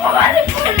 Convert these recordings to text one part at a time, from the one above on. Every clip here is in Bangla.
এবার নিতাই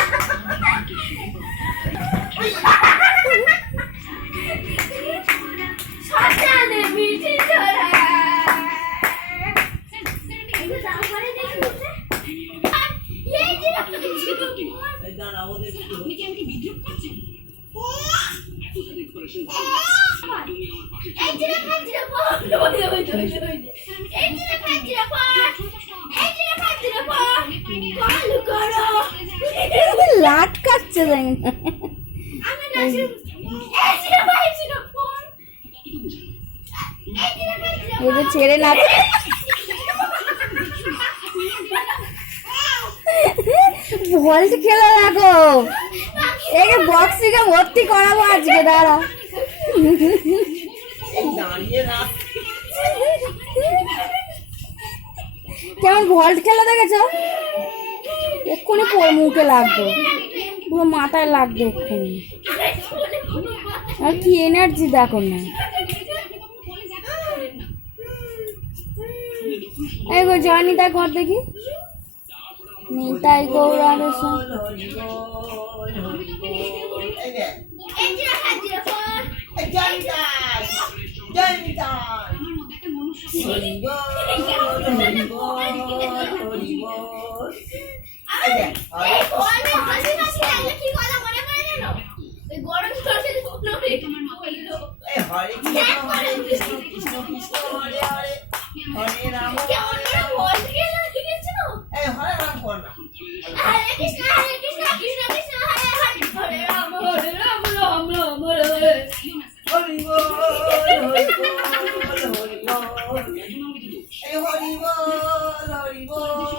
করবে হচ্ছে তাই না বেন লাট কাটছে ছেড়ে না ভল্ট খেলে রাখো একে বক্সিকে ভর্তি করাবো আজকে দাঁড়া কেমন ভল্ট খেলা দেখেছ? এক্ষুনি মুখে লাগতো পুরো মাথায় লাগতো এক্ষুনি। আর কি এনার্জি দেখো না। এই গো জয় নিতাই কর দেখি। নিতাই গৌরাঙ্গ হরে কৃষ্ণ কৃষ্ণ কৃষ্ণ হরে হরে হরে রাম হরি বল হরি বল